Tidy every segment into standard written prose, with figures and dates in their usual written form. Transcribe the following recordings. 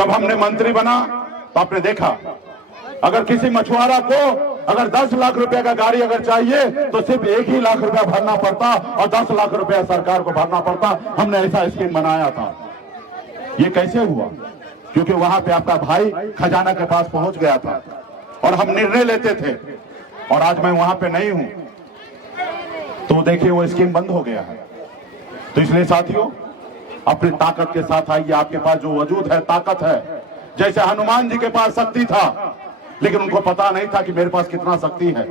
जब हमने मंत्री बना तो आपने देखा, अगर किसी मछुआरा को अगर 10 लाख रुपए का गाड़ी अगर चाहिए तो सिर्फ 1 ही लाख रुपया भरना पड़ता और 10 लाख रुपया सरकार को भरना पड़ता। हमने ऐसा स्कीम बनाया था। ये कैसे हुआ? क्योंकि वहां पे आपका भाई खजाना के पास पहुंच गया था और हम निर्णय लेते थे, और आज मैं वहां पे नहीं हूं तो देखिए वो स्कीम बंद हो गया है। तो इसलिए साथियों, अपनी ताकत के साथ आइए। आपके पास जो वजूद है, ताकत है, जैसे हनुमान जी के पास शक्ति था लेकिन उनको पता नहीं था कि मेरे पास कितना शक्ति है।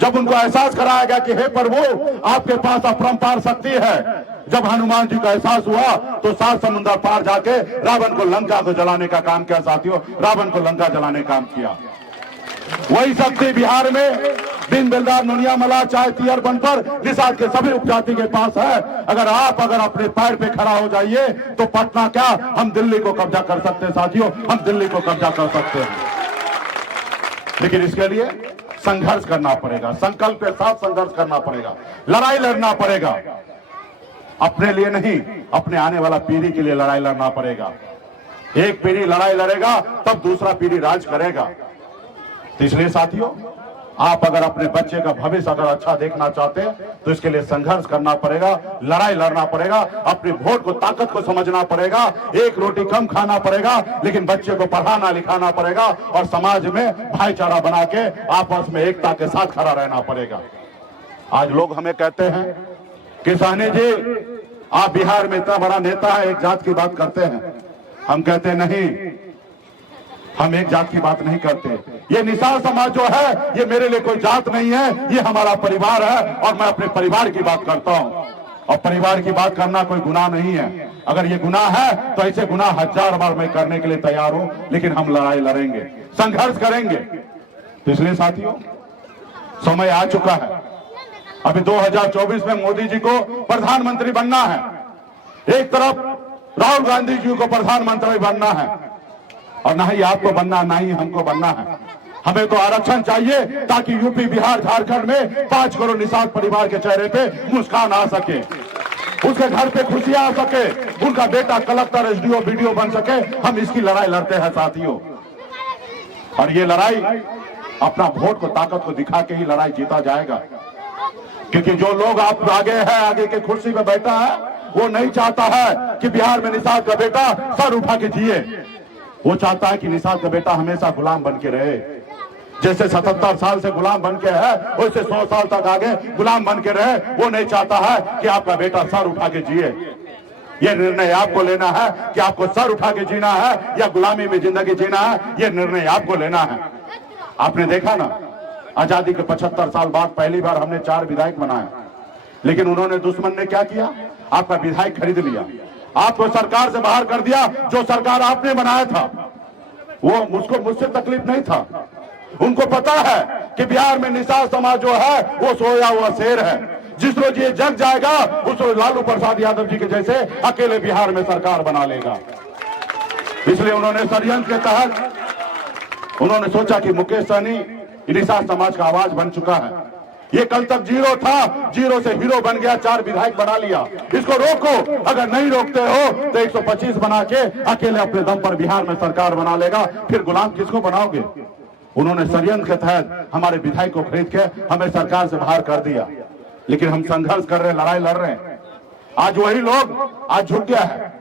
जब उनको एहसास कराया गया कि हे प्रभु, आपके पास अपरंपार शक्ति है, जब हनुमान जी का एहसास हुआ तो 7 समुद्र पार जाके रावण को लंका को जलाने का काम किया। साथियों, रावण को लंका जलाने का काम किया। वही शक्ति बिहार में दिन बेलदार नुनिया मला चाहे तियर बनपर निषाद के सभी उपजाति के पास है। अगर अपने पैर पे खड़ा हो जाइए तो पटना क्या, हम दिल्ली को कब्जा कर सकते हैं। साथियों, हम दिल्ली को कब्जा कर सकते हैं, लेकिन इसके लिए संघर्ष करना पड़ेगा, संकल्प के साथ संघर्ष करना पड़ेगा, लड़ाई लड़ना पड़ेगा। अपने लिए नहीं, अपने आने वाला पीढ़ी के लिए लड़ाई लड़ना पड़ेगा। एक पीढ़ी लड़ाई लड़ेगा तब दूसरा पीढ़ी राज करेगा। तो इसलिए साथियों, आप अगर अपने बच्चे का भविष्य अगर अच्छा देखना चाहते हैं तो इसके लिए संघर्ष करना पड़ेगा, लड़ाई लड़ना पड़ेगा, अपने वोट को ताकत को समझना पड़ेगा, एक रोटी कम खाना पड़ेगा, लेकिन बच्चे को पढ़ाना लिखाना पड़ेगा और समाज में भाईचारा बना के आपस में एकता के साथ खड़ा रहना पड़ेगा। आज लोग हमें कहते हैं कि सहनी जी, आप बिहार में इतना बड़ा नेता है, एक जात की बात करते हैं। हम कहते नहीं, हम एक जात की बात नहीं करते। ये निषाद समाज जो है ये मेरे लिए कोई जात नहीं है, ये हमारा परिवार है और मैं अपने परिवार की बात करता हूँ। और परिवार की बात करना कोई गुनाह नहीं है। अगर ये गुनाह है तो ऐसे गुनाह 1000 बार मैं करने के लिए तैयार हूं, लेकिन हम लड़ाई लड़ेंगे, संघर्ष करेंगे। तो इसलिए साथियों, समय आ चुका है। अभी 2024 में मोदी जी को प्रधानमंत्री बनना है, एक तरफ राहुल गांधी जी को प्रधानमंत्री बनना है, और ना ही आपको बनना, ना ही हमको बनना है। हमें तो आरक्षण चाहिए ताकि यूपी, बिहार, झारखंड में 5 करोड़ निषाद परिवार के चेहरे पे मुस्कान आ सके, उसके घर पे खुशियां आ सके, उनका बेटा कलेक्टर, एसडीओ, बीडीओ बन सके। हम इसकी लड़ाई लड़ते हैं साथियों, और ये लड़ाई अपना वोट को, ताकत को दिखा के ही लड़ाई जीता जाएगा। क्योंकि जो लोग आप आगे है, आगे के कुर्सी पे बैठा है, वो नहीं चाहता है कि बिहार में निषाद का बेटा सर उठा के जिए। वो चाहता है कि निषाद का बेटा हमेशा गुलाम बन के रहे। जैसे 77 साल से गुलाम बन के है, वैसे 100 साल तक आगे गुलाम बन के रहे। वो नहीं चाहता है कि आपका बेटा सर उठा के जिए। ये निर्णय आपको लेना है कि आपको सर उठा के जीना है या गुलामी में जिंदगी जीना है। ये निर्णय आपको लेना है। आपने देखा ना, आजादी के 75 साल बाद पहली बार हमने 4 विधायक बनाए, लेकिन उन्होंने, दुश्मन ने क्या किया, आपका विधायक खरीद लिया, आपको सरकार से बाहर कर दिया। जो सरकार आपने बनाया था वो मुझसे तकलीफ नहीं था। उनको पता है कि बिहार में निषाद समाज जो है वो सोया हुआ शेर है। जिस रोज ये जग जाएगा उस रोज लालू प्रसाद यादव जी के जैसे अकेले बिहार में सरकार बना लेगा। इसलिए उन्होंने षड्यंत्र के तहत उन्होंने सोचा कि मुकेश सहनी निषाद समाज का आवाज बन चुका है। ये कल तक जीरो था, जीरो से हीरो बन गया, 4 विधायक बना लिया। इसको रोको। अगर नहीं रोकते हो तो 125 बना के अकेले अपने दम पर बिहार में सरकार बना लेगा। फिर गुलाम किसको बनाओगे? उन्होंने षड्यंत्र के तहत हमारे विधायक को खरीद के हमें सरकार से बाहर कर दिया, लेकिन हम संघर्ष कर रहे हैं, लड़ाई लड़ रहे हैं। आज वही लोग आज झुक गया है।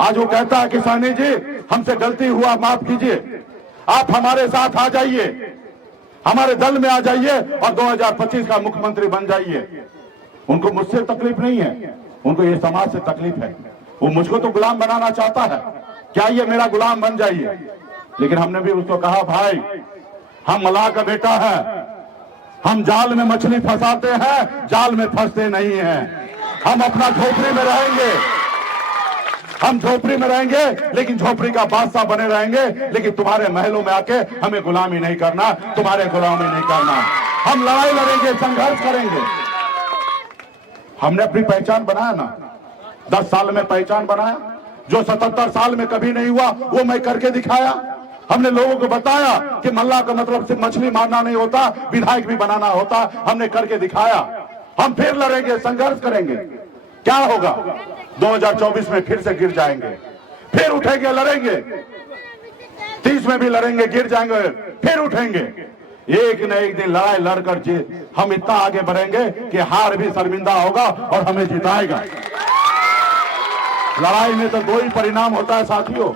आज वो कहता है कि सहनी जी, हमसे गलती हुआ, माफ कीजिए, आप हमारे साथ आ जाइए, हमारे दल में आ जाइए और 2025 का मुख्यमंत्री बन जाइए। उनको मुझसे तकलीफ नहीं है, उनको ये समाज से तकलीफ है। वो मुझको तो गुलाम बनाना चाहता है, क्या ये मेरा गुलाम बन जाइए। लेकिन हमने भी उसको कहा, भाई हम मलाह का बेटा है, हम जाल में मछली फंसाते हैं, जाल में फंसते नहीं हैं। हम अपना झोपड़ी में रहेंगे, हम झोपड़ी में रहेंगे, लेकिन झोपड़ी का बादशाह बने रहेंगे। लेकिन तुम्हारे महलों में आके हमें गुलामी नहीं करना, तुम्हारे गुलामी नहीं करना। हम लड़ाई लड़ेंगे, संघर्ष करेंगे। हमने अपनी पहचान बनाया ना, 10 साल में पहचान बनाया, जो 77 साल में कभी नहीं हुआ वो मैं करके दिखाया। हमने लोगों को बताया कि मल्लाह का मतलब सिर्फ मछली मारना नहीं होता, विधायक भी बनाना होता। हमने करके दिखाया। हम फिर लड़ेंगे, संघर्ष करेंगे। क्या होगा? 2024 में फिर से गिर जाएंगे, फिर उठेंगे, लड़ेंगे। 30 में भी लड़ेंगे, गिर जाएंगे, फिर उठेंगे। एक न एक दिन लड़ाई लड़कर हम इतना आगे बढ़ेंगे कि हार भी शर्मिंदा होगा और हमें जिताएगा। लड़ाई में तो दो ही परिणाम होता है साथियों।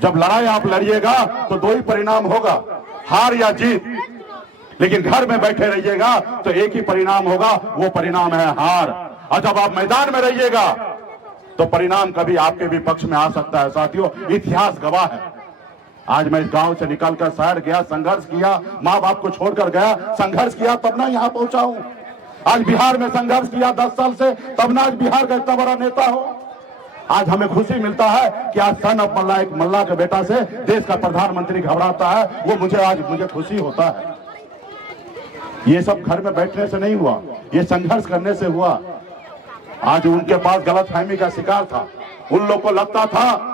जब लड़ाई आप लड़िएगा तो दो ही परिणाम होगा, हार या जीत। लेकिन घर में बैठे रहिएगा तो एक ही परिणाम होगा, वो परिणाम है हार। और जब आप मैदान में रहिएगा तो परिणाम कभी आपके भी पक्ष में आ सकता है साथियों। इतिहास गवाह है। आज मैं इस गांव से निकलकर शहर गया, संघर्ष किया, माँ बाप को छोड़कर गया, संघर्ष किया, तब ना यहाँ पहुंचा हूं। आज बिहार में संघर्ष किया 10 साल से, तब ना आज बिहार का इतना बड़ा नेता हो। आज हमें खुशी मिलता है कि आज सन ऑफ मल्ला, एक मल्ला के बेटा से देश का प्रधानमंत्री घबराता है, वो मुझे खुशी होता है। ये सब घर में बैठने से नहीं हुआ, ये संघर्ष करने से हुआ। आज उनके पास गलतफहमी का शिकार था। उन लोग को लगता था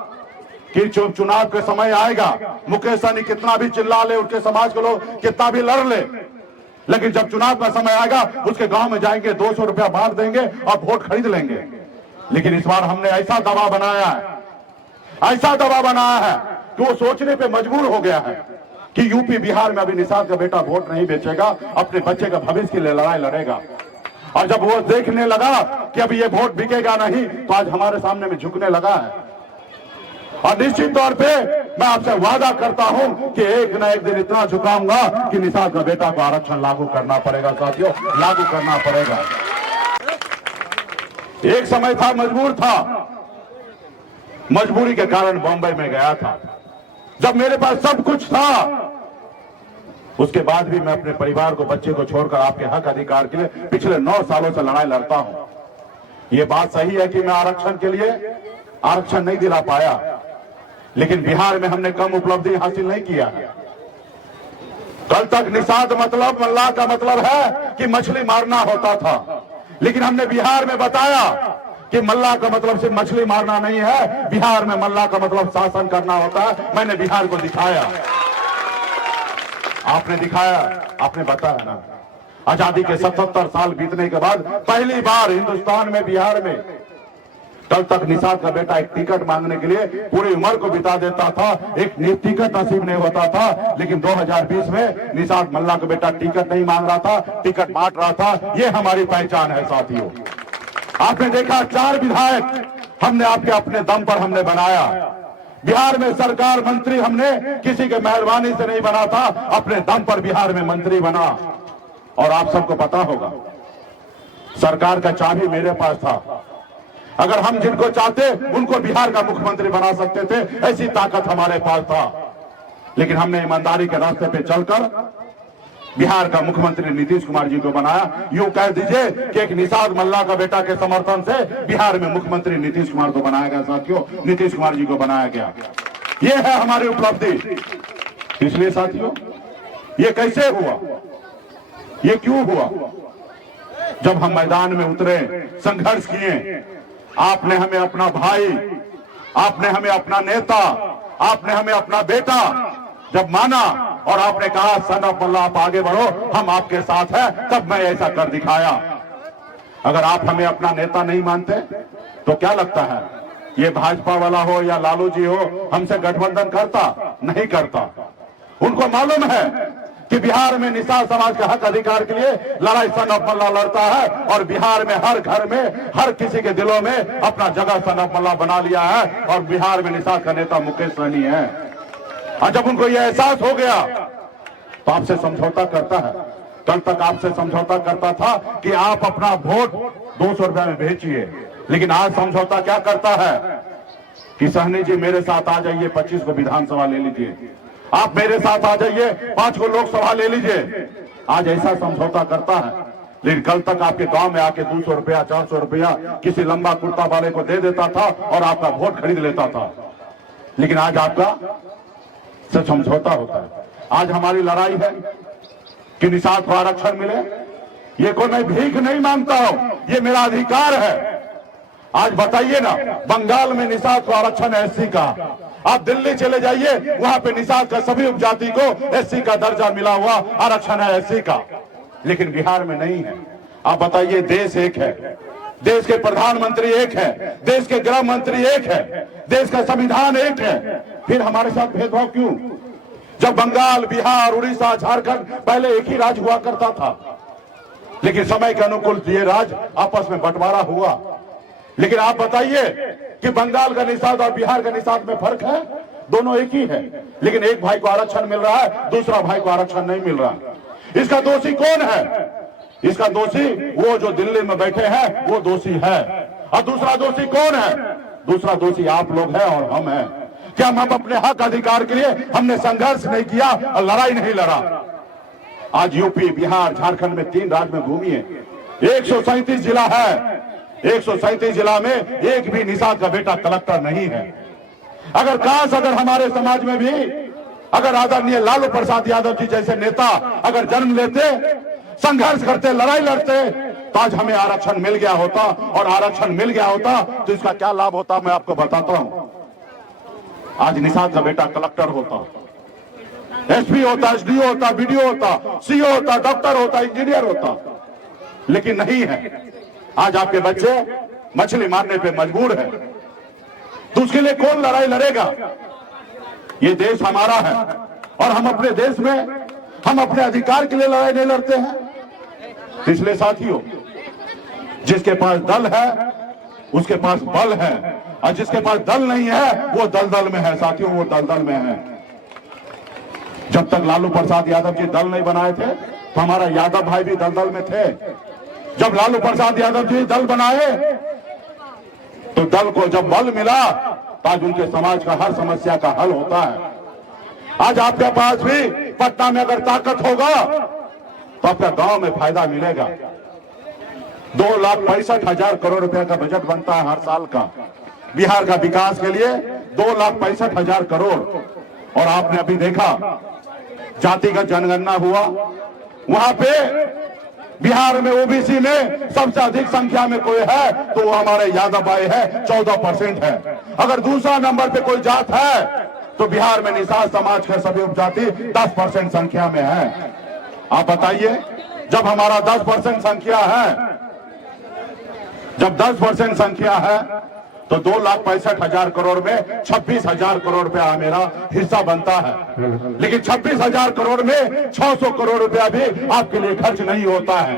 कि चुनाव के समय आएगा, मुकेश सहनी कितना भी चिल्ला ले, उनके समाज के लोग कितना भी लड़ ले, लेकिन जब चुनाव का समय आएगा उसके गांव में जाएंगे, 200 रुपया बांट देंगे और वोट खरीद लेंगे। लेकिन इस बार हमने ऐसा दबाव बनाया है, ऐसा दबाव बनाया है कि वो सोचने पे मजबूर हो गया है कि यूपी बिहार में अभी निषाद का बेटा वोट नहीं बेचेगा, अपने बच्चे का भविष्य के लिए लड़ाई लड़ेगा। और जब वो देखने लगा कि अभी ये वोट बिकेगा नहीं, तो आज हमारे सामने में झुकने लगा है। और निश्चित तौर पे मैं आपसे वादा करता हूं कि एक न एक दिन इतना झुकाऊंगा कि निषाद का बेटा को आरक्षण लागू करना पड़ेगा साथियों, लागू करना पड़ेगा। एक समय था, मजबूर था, मजबूरी के कारण बॉम्बे में गया था। जब मेरे पास सब कुछ था, उसके बाद भी मैं अपने परिवार को, बच्चे को छोड़कर आपके हक अधिकार के लिए पिछले 9 सालों से लड़ाई लड़ता हूं। यह बात सही है कि मैं आरक्षण के लिए आरक्षण नहीं दिला पाया, लेकिन बिहार में हमने कम उपलब्धि हासिल नहीं किया है। कल तक निषाद मतलब, मल्ला का मतलब है कि मछली मारना होता था, लेकिन हमने बिहार में बताया कि मल्ला का मतलब सिर्फ मछली मारना नहीं है, बिहार में मल्ला का मतलब शासन करना होता है। मैंने बिहार को दिखाया, आपने दिखाया, आपने बताया ना। आजादी के 77 साल बीतने के बाद पहली बार हिंदुस्तान में, बिहार में, कल तक निषाद का बेटा एक टिकट मांगने के लिए पूरी उम्र को बिता देता था, एक टिकट नसीब नहीं होता था। लेकिन 2020 में निषाद मल्ला का बेटा टिकट नहीं मांग रहा था, टिकट बांट रहा था। ये हमारी पहचान है साथियों। आपने देखा 4 विधायक हमने आपके अपने दम पर हमने बनाया। बिहार में सरकार मंत्री हमने किसी के मेहरबानी से नहीं बना था, अपने दम पर बिहार में मंत्री बना। और आप सबको पता होगा, सरकार का चाबी मेरे पास था। अगर हम जिनको चाहते उनको बिहार का मुख्यमंत्री बना सकते थे, ऐसी ताकत हमारे पास था। लेकिन हमने ईमानदारी के रास्ते पे चलकर बिहार का मुख्यमंत्री नीतीश कुमार जी को बनाया। यूं कह दीजिए कि एक निषाद मल्ला का बेटा के समर्थन से बिहार में मुख्यमंत्री नीतीश कुमार को बनाया गया साथियों, नीतीश कुमार जी को बनाया गया। ये है हमारी उपलब्धि। इसलिए साथियों, ये कैसे हुआ, ये क्यों हुआ? जब हम मैदान में उतरे, संघर्ष किए, आपने हमें अपना भाई, आपने हमें अपना नेता, आपने हमें अपना बेटा जब माना और आपने कहा सन ऑफ मल्ला आप आगे बढ़ो, हम आपके साथ हैं, तब मैं ऐसा कर दिखाया। अगर आप हमें अपना नेता नहीं मानते तो क्या लगता है ये भाजपा वाला हो या लालू जी हो हमसे गठबंधन करता? नहीं करता। उनको मालूम है कि बिहार में निषाद समाज के हक अधिकार के लिए लड़ाई सन ऑफ मल्ला लड़ता है, और बिहार में हर घर में, हर किसी के दिलों में अपना जगह सन ऑफ मल्ला बना लिया है। और बिहार में निषाद का नेता मुकेश सहनी है। और जब उनको यह एहसास हो गया तो आपसे समझौता करता है। कल तक आपसे समझौता करता था कि आप अपना वोट 200 रुपया में बेचिए, लेकिन आज समझौता क्या करता है कि सहनी जी मेरे साथ आ जाइए, 25 को विधानसभा ले लीजिए, आप मेरे साथ आ जाइए, 5 को लोकसभा ले लीजिए। आज ऐसा समझौता करता है। लेकिन कल तक आपके गांव में आके 200 रुपया, 400 रुपया किसी लंबा कुर्ता वाले को दे देता था और आपका वोट खरीद लेता था। लेकिन आज आपका से समझौता होता है। आज हमारी लड़ाई है कि निषाद को आरक्षण मिले। ये कोई मैं भीख नहीं मांगता हूं, ये मेरा अधिकार है। आज बताइए ना, बंगाल में निषाद को आरक्षण है एससी का, आप दिल्ली चले जाइए, वहां पे निषाद का सभी उपजाति को एससी का दर्जा मिला हुआ आरक्षण है एससी का, लेकिन बिहार में नहीं है। आप बताइए, देश एक है, देश के प्रधानमंत्री एक है, देश के गृह मंत्री एक है, देश का संविधान एक है, फिर हमारे साथ भेदभाव क्यों? जब बंगाल, बिहार, उड़ीसा, झारखंड पहले एक ही राज्य हुआ करता था, लेकिन समय के अनुकूल ये राज्य आपस में बंटवारा हुआ। लेकिन आप बताइए कि बंगाल का निषाद और बिहार का निषाद में फर्क है? दोनों एक ही है, लेकिन एक भाई को आरक्षण मिल रहा है, दूसरा भाई को आरक्षण नहीं मिल रहा। इसका दोषी कौन है? इसका दोषी वो जो दिल्ली में बैठे हैं, वो दोषी है। और दूसरा दोषी कौन है? दूसरा दोषी आप लोग हैं और हम हैं। क्या हम अपने हक अधिकार के लिए हमने संघर्ष नहीं किया और लड़ाई नहीं लड़ा? आज यूपी, बिहार, झारखंड में 3 राज्य में घूमिए, 137 जिला है, 137 जिला में एक भी निषाद का बेटा कलेक्टर नहीं है। अगर काश अगर हमारे समाज में भी अगर आदरणीय लालू प्रसाद यादव जी जैसे नेता अगर जन्म लेते, संघर्ष करते, लड़ाई लड़ते, तो आज हमें आरक्षण मिल गया होता। और आरक्षण मिल गया होता तो इसका क्या लाभ होता मैं आपको बताता हूं। आज निषाद का बेटा कलेक्टर होता, एसपी होता, एसडीओ होता, बीडीओ होता, सीओ होता, डॉक्टर होता, इंजीनियर होता, लेकिन नहीं है। आज आपके बच्चे मछली मारने पे मजबूर है, तो उसके लिए कौन लड़ाई लड़ेगा? ये देश हमारा है और हम अपने देश में हम अपने अधिकार के लिए लड़ाई नहीं लड़ते हैं। इसलिए साथियों, जिसके पास दल है उसके पास बल है, और जिसके पास दल नहीं है वो दलदल में है। साथियों, वो दलदल में है। जब तक लालू प्रसाद यादव जी दल नहीं बनाए थे तो हमारा यादव भाई भी दलदल में थे। जब लालू प्रसाद यादव जी दल बनाए तो दल को जब बल मिला तो आज उनके समाज का हर समस्या का हल होता है। आज आपके पास भी पटना में अगर ताकत होगा तो आपका गांव में फायदा मिलेगा। 2,65,000 करोड़ रुपए का बजट बनता है हर साल का बिहार का विकास के लिए, 2,65,000 करोड़। और आपने अभी देखा जातिगत जनगणना हुआ, वहां पे बिहार में ओबीसी में सबसे अधिक संख्या में कोई है तो वो हमारे यादव भाई है, 14% है। अगर दूसरा नंबर पे कोई जात है तो बिहार में निषाद समाज के सभी उपजाति 10% संख्या में है। आप बताइए, जब हमारा 10% संख्या है, जब 10% संख्या है तो 2,65,000 करोड़ में 26,000 करोड़ रुपया मेरा हिस्सा बनता है। लेकिन 26,000 करोड़ में 600 करोड़ रुपया भी आपके लिए खर्च नहीं होता है।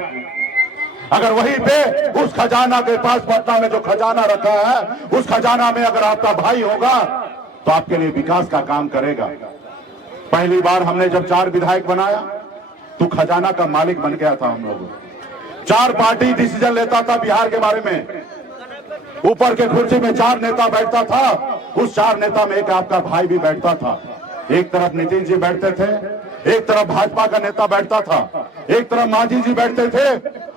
अगर वहीं पे उस खजाना के पास पटना में जो खजाना रखा है, उस खजाना में अगर आपका भाई होगा तो आपके लिए विकास का काम करेगा। पहली बार हमने जब 4 विधायक बनाया तो खजाना का मालिक बन गया था हम लोग। 4 पार्टी डिसीजन लेता था बिहार के बारे में, ऊपर के कुर्सी में 4 नेता बैठता था, उस 4 नेता में एक आपका भाई भी बैठता था। एक तरफ नीतीश जी बैठते थे, एक तरफ भाजपा का नेता बैठता था, एक तरफ मांझी जी बैठते थे,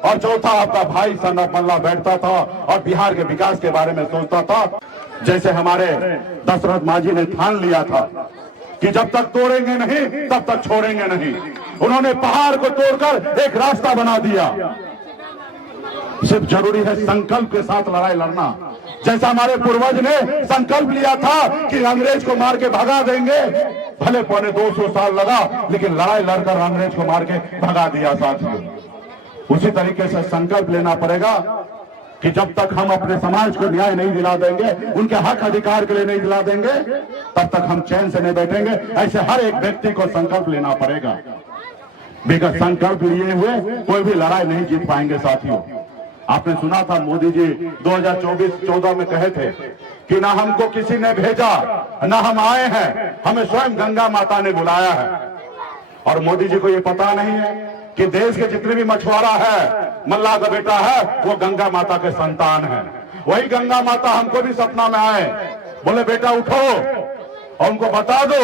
और चौथा आपका भाई सन ऑफ मल्ला बैठता था और बिहार के विकास के बारे में सोचता था। जैसे हमारे दशरथ मांझी ने ठान लिया था कि जब तक तोड़ेंगे नहीं तब तक छोड़ेंगे नहीं, उन्होंने पहाड़ को तोड़कर एक रास्ता बना दिया। सिर्फ जरूरी है संकल्प के साथ लड़ाई लड़ना। जैसा हमारे पूर्वज ने संकल्प लिया था कि अंग्रेज को मार के भगा देंगे, भले 250 साल लगा लेकिन लड़ाई लड़कर अंग्रेज को मार के भगा दिया साथियों। उसी तरीके से संकल्प लेना पड़ेगा कि जब तक हम अपने समाज को न्याय नहीं दिला देंगे, उनके हक अधिकार के लिए नहीं दिला देंगे, तब तक हम चैन से नहीं बैठेंगे। ऐसे हर एक व्यक्ति को संकल्प लेना पड़ेगा। बेगर संकल्प लिए हुए कोई भी लड़ाई नहीं जीत पाएंगे साथियों। आपने सुना था मोदी जी 2014 में कहे थे कि ना हमको किसी ने भेजा ना हम आए हैं, हमें स्वयं गंगा माता ने बुलाया है। और मोदी जी को ये पता नहीं है कि देश के जितने भी मछुआरा है, मल्लाह का बेटा है, वो गंगा माता के संतान है। वही गंगा माता हमको भी सपना में आए, बोले बेटा उठो और उनको बता दो,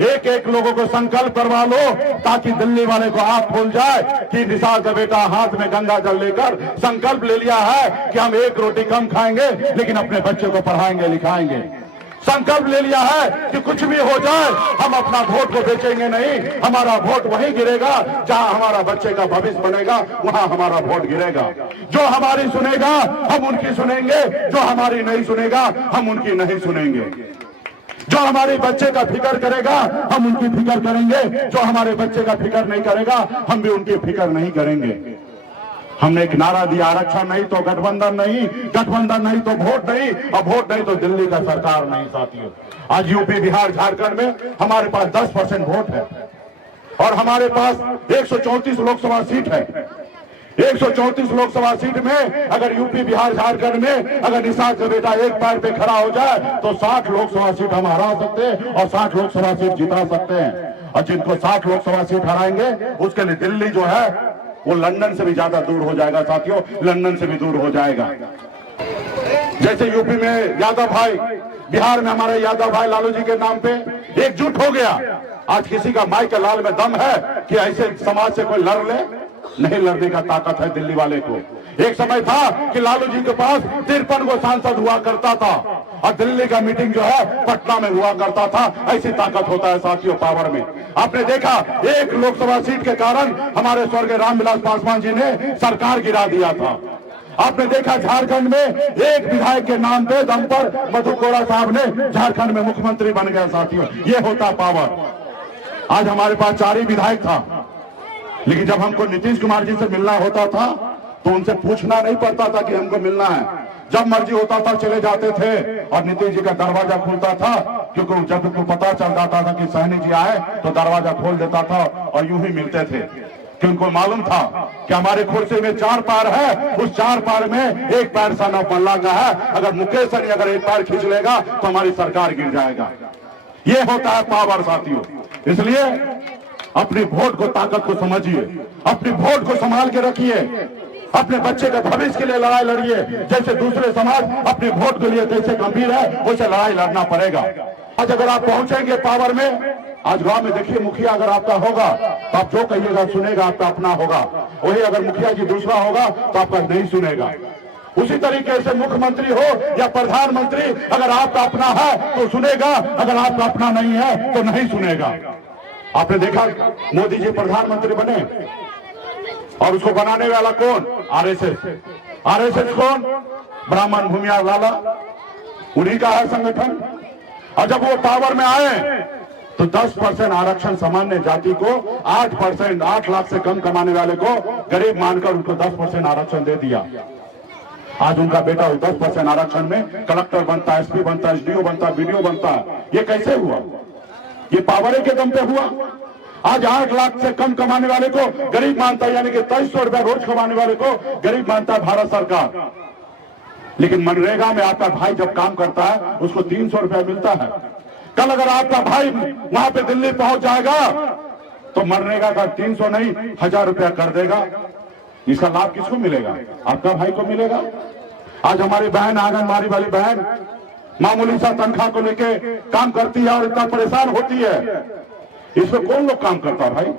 एक एक लोगों को संकल्प करवा लो ताकि दिल्ली वाले को आंख खुल जाए कि निषाद का बेटा हाथ में गंगा जल लेकर संकल्प ले लिया है कि हम 1 रोटी कम खाएंगे लेकिन अपने बच्चे को पढ़ाएंगे लिखाएंगे। संकल्प ले लिया है कि कुछ भी हो जाए हम अपना वोट को बेचेंगे नहीं, हमारा वोट वहीं गिरेगा जहां हमारा बच्चे का भविष्य बनेगा, वहां हमारा वोट गिरेगा। जो हमारी सुनेगा हम उनकी सुनेंगे, जो हमारी नहीं सुनेगा हम उनकी नहीं सुनेंगे। जो हमारे बच्चे का फिक्र करेगा हम उनकी फिक्र करेंगे, जो हमारे बच्चे का फिक्र नहीं करेगा हम भी उनकी फिक्र नहीं करेंगे। हमने एक नारा दिया, आरक्षण नहीं तो गठबंधन नहीं, गठबंधन नहीं तो वोट नहीं, और वोट नहीं तो दिल्ली का सरकार नहीं। साथियों, आज यूपी, बिहार, झारखंड में हमारे पास 10% वोट है और हमारे पास 134 लोकसभा सीट है। 134 लोकसभा सीट में अगर यूपी, बिहार, झारखंड में अगर निषाद का बेटा एक पैर पे खड़ा हो जाए तो 60 लोकसभा सीट हम हरा सकते हैं और 60 लोकसभा सीट जिता सकते हैं। और जिनको 60 लोकसभा सीट हराएंगे उसके लिए दिल्ली जो है वो लंदन से भी ज्यादा दूर हो जाएगा। साथियों, लंदन से भी दूर हो जाएगा। जैसे यूपी में यादव भाई, बिहार में हमारे यादव भाई लालू जी के नाम पे एकजुट हो गया। आज किसी का माई के लाल में दम है कि ऐसे समाज से कोई लड़ ले? नहीं लड़ने का ताकत है दिल्ली वाले को। एक समय था कि लालू जी के पास 53 को सांसद हुआ करता था और दिल्ली का मीटिंग जो है पटना में हुआ करता था। ऐसी ताकत होता है साथियों पावर में। आपने देखा एक लोकसभा सीट के कारण हमारे स्वर्गीय रामविलास पासवान जी ने सरकार गिरा दिया था। आपने देखा झारखंड में एक विधायक के नाम पे दम पर मधु कोड़ा साहब ने झारखंड में मुख्यमंत्री बन गया। साथियों, ये होता पावर। आज हमारे पास 4 ही विधायक था, लेकिन जब हमको नीतीश कुमार जी से मिलना होता था तो उनसे पूछना नहीं पड़ता था कि हमको मिलना है। जब मर्जी होता था चले जाते थे और नीतीश जी का दरवाजा खुलता था, क्योंकि जब उनको पता चल जाता था कि सहनी जी आए तो दरवाजा खोल देता था और यूं ही मिलते थे। कि उनको मालूम था कि हमारे कुर्सी में 4 पैर है, उस 4 पैर में एक पैर साना पल्ला का है। अगर मुकेश सहनी अगर एक पैर खींच लेगा तो हमारी सरकार गिर जाएगा। ये होता है पावर साथियों। इसलिए अपनी वोट को, ताकत को समझिए, अपनी वोट को संभाल के रखिए, अपने बच्चे के भविष्य के लिए लड़ाई लड़िए। जैसे दूसरे समाज अपने वोट के लिए कैसे गंभीर है, वैसे लड़ाई लड़ना पड़ेगा। आज अगर आप पहुंचेंगे पावर में, आज गांव में देखिए मुखिया अगर आपका होगा तो आप जो कहिएगा सुनेगा, आपका अपना होगा। वही अगर मुखिया जी दूसरा होगा तो आपका नहीं सुनेगा। उसी तरीके से मुख्यमंत्री हो या प्रधानमंत्री, अगर आपका अपना है तो सुनेगा, अगर आपका अपना नहीं है तो नहीं सुनेगा। आपने देखा मोदी जी प्रधानमंत्री बने और उसको बनाने वाला कौन? आरएसएस। आरएसएस कौन? ब्राह्मण भूमियार लाला, उन्हीं का है संगठन। और जब वो पावर में आए तो 10% आरक्षण सामान्य जाति को, 8%, 8 लाख से कम कमाने वाले को गरीब मानकर उनको 10% आरक्षण दे दिया। आज उनका बेटा 10% आरक्षण में कलेक्टर बनता है, एसपी बनता है, एसडीओ बनता है, बीडीओ बनता है। ये कैसे हुआ? ये पावर के दम पे हुआ। आज 8 लाख से कम कमाने वाले को गरीब मानता है, यानी कि 2300 रुपया रोज कमाने वाले को गरीब मानता है भारत सरकार। लेकिन मनरेगा में आपका भाई जब काम करता है उसको 300 रुपया मिलता है। कल अगर आपका भाई वहां पे दिल्ली पहुंच जाएगा तो मनरेगा का 300 नहीं 1000 रुपया कर देगा। इसका लाभ किसको मिलेगा? आपका भाई को मिलेगा। आज हमारी बहन, आंगनबाड़ी वाली बहन मामूली सा तनख्वाह को लेके काम करती है और इतना परेशान होती है। इसमें कौन लोग काम करता है भाई?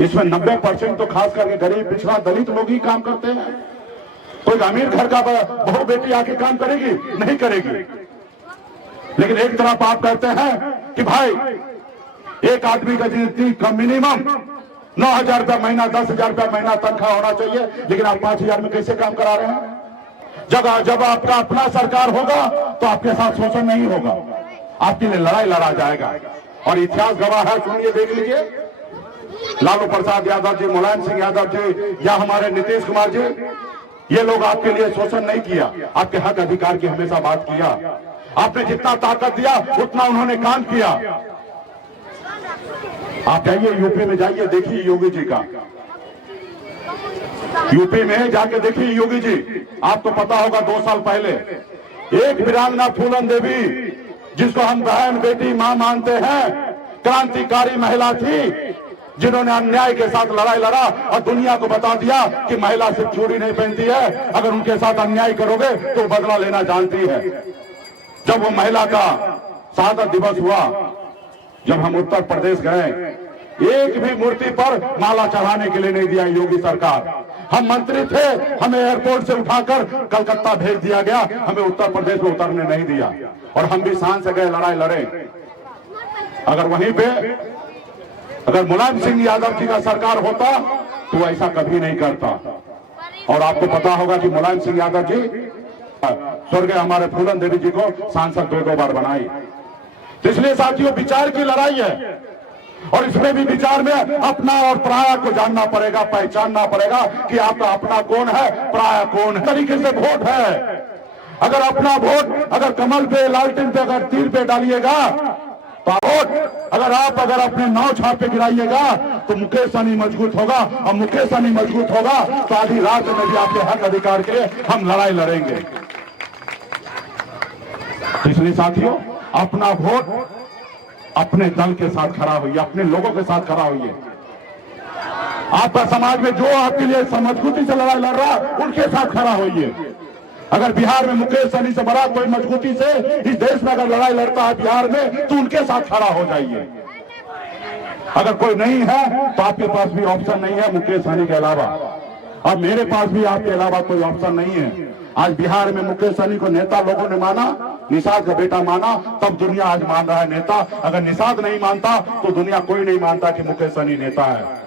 इसमें 90% तो खास करके गरीब, पिछड़ा, दलित लोग ही काम करते हैं। कोई अमीर घर का बहू बेटी आके काम करेगी? नहीं करेगी। लेकिन एक तरफ आप कहते हैं कि भाई एक आदमी का जिंदगी का मिनिमम 9,000 रुपया महीना, 10,000 रुपया महीना तनख्वाह होना चाहिए, लेकिन आप 5,000 में कैसे काम करा रहे हैं? जब आपका अपना सरकार होगा तो आपके साथ शोषण नहीं होगा, आपके लिए लड़ाई लड़ा जाएगा। और इतिहास गवाह है, सुनिए, देख लीजिए। लालू प्रसाद यादव जी, मुलायम सिंह यादव जी या हमारे नीतीश कुमार जी, ये लोग आपके लिए शोषण नहीं किया, आपके हक अधिकार की हमेशा बात किया। आपने जितना ताकत दिया उतना उन्होंने काम किया। आप जाइए यूपी में, जाइए देखिए योगी जी का, यूपी में जाके देखिए योगी जी। आपको पता होगा 2 साल पहले एक वीरांगना फूलन देवी, जिसको हम बहन, बेटी, मां मानते हैं, क्रांतिकारी महिला थी, जिन्होंने अन्याय के साथ लड़ाई लड़ा और दुनिया को बता दिया कि महिला सिर्फ चूड़ी नहीं पहनती है, अगर उनके साथ अन्याय करोगे तो बदला लेना जानती है। जब वो महिला का शहादत दिवस हुआ, जब हम उत्तर प्रदेश गए, एक भी मूर्ति पर माला चढ़ाने के लिए नहीं दिया योगी सरकार। हम मंत्री थे, हमें एयरपोर्ट से उठाकर कलकत्ता भेज दिया गया, हमें उत्तर प्रदेश में उतरने नहीं दिया। और हम भी शान से गए, लड़ाई लड़े। अगर वहीं पे अगर मुलायम सिंह यादव जी का सरकार होता तो ऐसा कभी नहीं करता। और आपको पता होगा कि मुलायम सिंह यादव जी स्वर्गीय हमारे फूलन देवी जी को सांसद 2 बार बनाई। तो इसलिए साथियों, विचार की लड़ाई है। और इसमें भी विचार में अपना और पराया को जानना पड़ेगा, पहचानना पड़ेगा कि आपका अपना कौन है, पराया कौन है। तरीके से वोट है। अगर अपना वोट अगर कमल पे, लालटेन पे, अगर तीर पे डालिएगा तो वोट अगर अपने नाव छाप पे गिराइएगा तो मुकेश सहनी मजबूत होगा, और मुकेश सहनी मजबूत होगा तो आधी रात में भी आपके हक अधिकार के लिए हम लड़ाई लड़ेंगे। इसलिए साथियों, अपना वोट अपने दल के साथ खड़ा होइए, अपने लोगों के साथ खड़ा होइए। आपका समाज में जो आपके लिए मजबूती से लड़ाई लड़ रहा उनके साथ खड़ा होइए। अगर बिहार में मुकेश सहनी से बड़ा कोई मजबूती से इस देश में अगर लड़ाई लड़ता है बिहार में, तो उनके साथ खड़ा हो जाइए। अगर कोई नहीं है तो आपके पास भी ऑप्शन नहीं है मुकेश सहनी के अलावा, और मेरे पास भी आपके अलावा कोई ऑप्शन नहीं है। आज बिहार में मुकेश सहनी को नेता लोगों ने माना, निषाद का बेटा माना, तब दुनिया आज मान रहा है नेता। अगर निषाद नहीं मानता तो दुनिया कोई नहीं मानता कि मुकेश सहनी नेता है।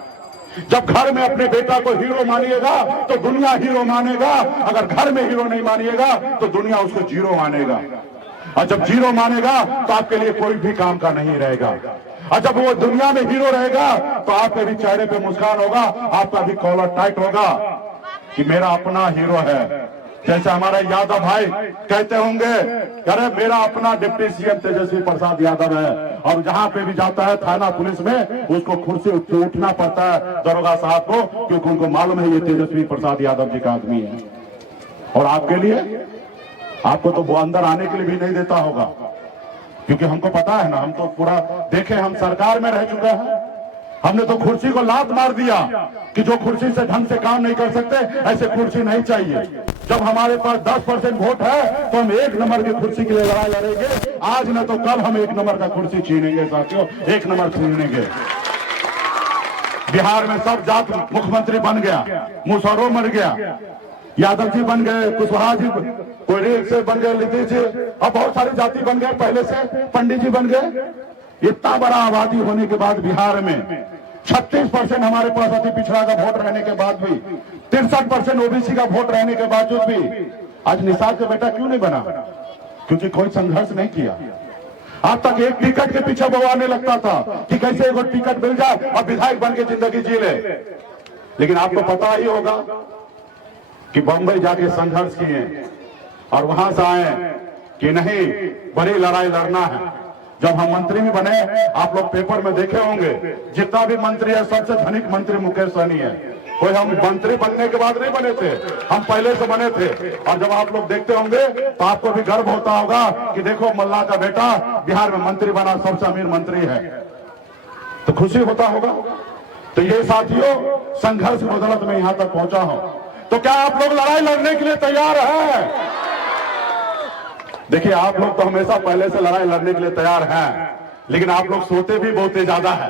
जब घर में अपने बेटा को हीरो मानिएगा तो दुनिया हीरो मानेगा, अगर घर में हीरो नहीं मानिएगा तो दुनिया उसको जीरो मानेगा, और जब जीरो मानेगा तो आपके लिए कोई भी काम का नहीं रहेगा। और जब वो दुनिया में हीरो रहेगा तो आपके भी चेहरे पे मुस्कान होगा, आपका भी कॉलर टाइट होगा कि मेरा अपना हीरो है। जैसे हमारा यादव भाई कहते होंगे, अरे मेरा अपना डिप्टी सीएम तेजस्वी प्रसाद यादव है, और जहां पे भी जाता है थाना पुलिस में उसको कुर्सी उठना पड़ता है दरोगा साहब को, क्योंकि उनको मालूम है ये तेजस्वी प्रसाद यादव जी का आदमी है। और आपके लिए, आपको तो वो अंदर आने के लिए भी नहीं देता होगा, क्योंकि हमको पता है ना, हम तो पूरा देखे, हम सरकार में रह चुके हैं। हमने तो कुर्सी को लात मार दिया कि जो कुर्सी से ढंग से काम नहीं कर सकते ऐसे कुर्सी नहीं चाहिए। जब हमारे पास 10% वोट है तो हम 1 नंबर की कुर्सी के लिए लड़ाई लड़ेंगे। आज न तो कल हम 1 नंबर का कुर्सी छीनेंगे साथियों, 1 नंबर छीनेंगे। बिहार में सब जात मुख्यमंत्री बन गया, मुशर्रफ मर गया, यादव जी बन गए, कुशवाहा जी कोयरी से बन गए, नीतीश जी, अब बहुत सारी जाति बन गए, पहले से पंडित जी बन गए। इतना बड़ा आबादी होने के बाद बिहार में 36% हमारे पास अति पिछड़ा का वोट रहने के बाद भी, 63% ओबीसी का वोट रहने के बावजूद भी आज निषाद का बेटा क्यों नहीं बना? क्योंकि कोई संघर्ष नहीं किया। आज तक एक टिकट के पीछे बवाने लगता था कि कैसे एक टिकट मिल जाए और विधायक बन के जिंदगी जी ले। लेकिन आपको पता ही होगा कि बंबई जाके संघर्ष किए और वहां से आए कि नहीं, बड़ी लड़ाई लड़ना है। जब हम मंत्री भी बने, आप लोग पेपर में देखे होंगे, जितना भी मंत्री है सबसे धनिक मंत्री मुकेश सहनी है। कोई हम मंत्री बनने के बाद नहीं बने थे, हम पहले से बने थे। और जब आप लोग देखते होंगे तो आपको भी गर्व होता होगा कि देखो मल्ला का बेटा बिहार में मंत्री बना, सबसे अमीर मंत्री है, तो खुशी होता होगा। तो ये साथियों, संघर्ष की बदौलत में यहां तक पहुंचा हूं। तो क्या आप लोग लड़ाई लड़ने के लिए तैयार हैं? देखिए, आप लोग तो हमेशा पहले से लड़ाई लड़ने के लिए तैयार हैं, लेकिन आप लोग सोते भी बहुत ज्यादा है।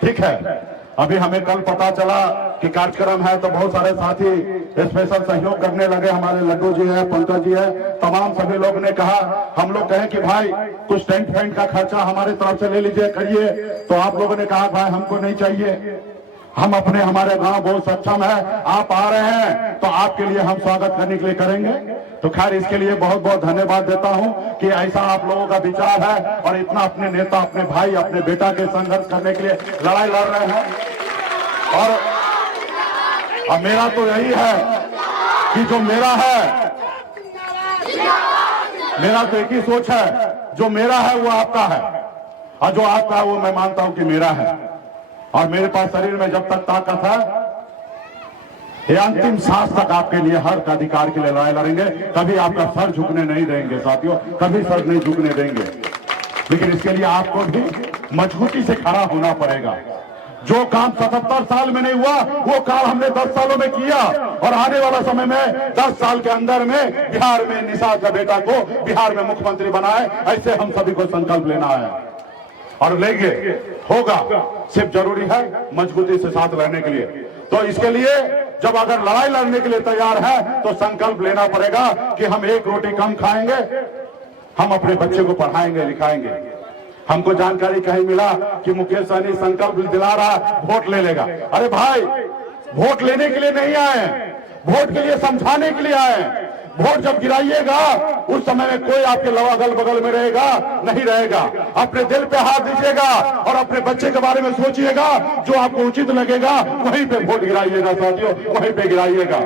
ठीक है, अभी हमें कल पता चला कि कार्यक्रम है तो बहुत सारे साथी स्पेशल सहयोग करने लगे। हमारे लड्डू जी है, पंकज जी है, तमाम सभी लोग ने कहा, हम लोग कहे कि भाई कुछ टेंट फेंट का खर्चा हमारे तरफ से ले लीजिए, करिए। तो आप लोगों ने कहा भाई हमको नहीं चाहिए, हम अपने हमारे गांव बहुत सक्षम है, आप आ रहे हैं तो आपके लिए हम स्वागत करने के लिए करेंगे। तो खैर इसके लिए बहुत बहुत धन्यवाद देता हूं कि ऐसा आप लोगों का विचार है और इतना अपने नेता, अपने भाई, अपने बेटा के संघर्ष करने के लिए लड़ाई लड़ रहे हैं। और मेरा तो यही है कि जो मेरा है, मेरा तो एक ही सोच है, जो मेरा है वो आपका है, और जो आपका है वो मैं मानता हूं कि मेरा है। और मेरे पास शरीर में जब तक ताकत है, ये अंतिम सांस तक आपके लिए हर अधिकार के लिए लड़ाई लड़ेंगे। कभी आपका सर झुकने नहीं देंगे साथियों, कभी सर नहीं झुकने देंगे। लेकिन इसके लिए आपको भी मजबूती से खड़ा होना पड़ेगा। जो काम 77 साल में नहीं हुआ वो काम हमने 10 सालों में किया, और आने वाला समय में 10 साल के अंदर में बिहार में निषाद का बेटा को बिहार में मुख्यमंत्री बनाए, ऐसे हम सभी को संकल्प लेना है और लेंगे, होगा। सिर्फ जरूरी है मजबूती से साथ रहने के लिए। तो इसके लिए जब अगर लड़ाई लड़ने के लिए तैयार है तो संकल्प लेना पड़ेगा कि हम एक रोटी कम खाएंगे, हम अपने बच्चे को पढ़ाएंगे लिखाएंगे। हमको जानकारी कहीं मिला कि मुकेश सहनी संकल्प दिला रहा है वोट ले लेगा। अरे भाई, वोट लेने के लिए नहीं आए, वोट के लिए समझाने के लिए आए। वोट जब गिराइएगा उस समय में कोई आपके अगल बगल में रहेगा नहीं रहेगा। अपने दिल पे हाथ दीजिएगा और अपने बच्चे के बारे में सोचिएगा, जो आपको उचित लगेगा वहीं पे वोट गिराइएगा साथियों, वहीं पे गिराइएगा।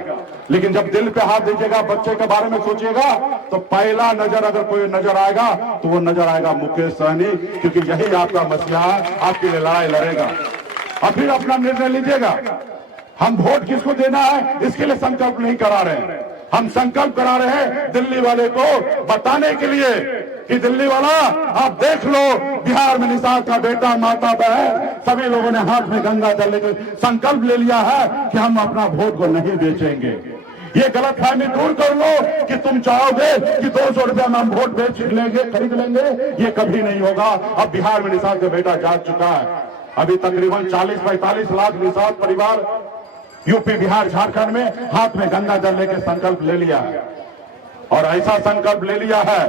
लेकिन जब दिल पे हाथ दीजिएगा, बच्चे के बारे में सोचिएगा, तो पहला नजर अगर कोई नजर आएगा तो वो नजर आएगा मुकेश सहनी, क्योंकि यही आपका मसीहा आपके लिए लड़ाई लड़ेगा। और फिर अपना निर्णय लीजिएगा। हम वोट किसको देना है इसके लिए संकल्प नहीं करा रहे हैं, हम संकल्प करा रहे हैं दिल्ली वाले को बताने के लिए कि दिल्ली वाला आप देख लो, बिहार में निषाद का बेटा, माता, बहन सभी लोगों ने हाथ में गंगा जल लेकर संकल्प ले लिया है कि हम अपना वोट को नहीं बेचेंगे। ये गलतफहमी दूर कर लो कि तुम चाहोगे कि 200 रुपया में हम वोट बेच लेंगे, खरीद लेंगे, ये कभी नहीं होगा। अब बिहार में निषाद का बेटा जाग चुका है। अभी तकरीबन 40-45 लाख निषाद परिवार यूपी, बिहार, झारखंड में हाथ में गंगा जल लेके संकल्प ले लिया है। और ऐसा संकल्प ले लिया है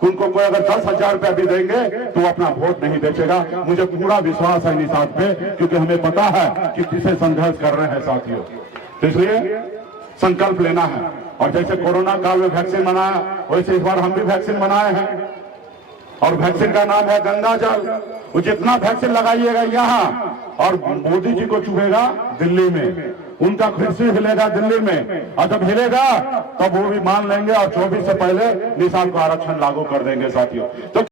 कि उनको कोई अगर 10,000 रुपया भी देंगे तो वो अपना वोट नहीं बेचेगा। मुझे पूरा विश्वास है निषाद पे, क्योंकि हमें पता है कि किसे संघर्ष कर रहे हैं साथियों। तो इसलिए संकल्प लेना है। और जैसे कोरोना काल में वैक्सीन बनाया, वैसे इस बार हम भी वैक्सीन बनाए हैं और वैक्सीन का नाम है गंगा जल। वो जितना वैक्सीन लगाइएगा यहाँ और मोदी जी को चुभेगा दिल्ली में, उनका कुर्सी हिलेगा दिल्ली में, और जब हिलेगा तब वो भी मान लेंगे और 24 से पहले निषाद को आरक्षण लागू कर देंगे साथियों। तो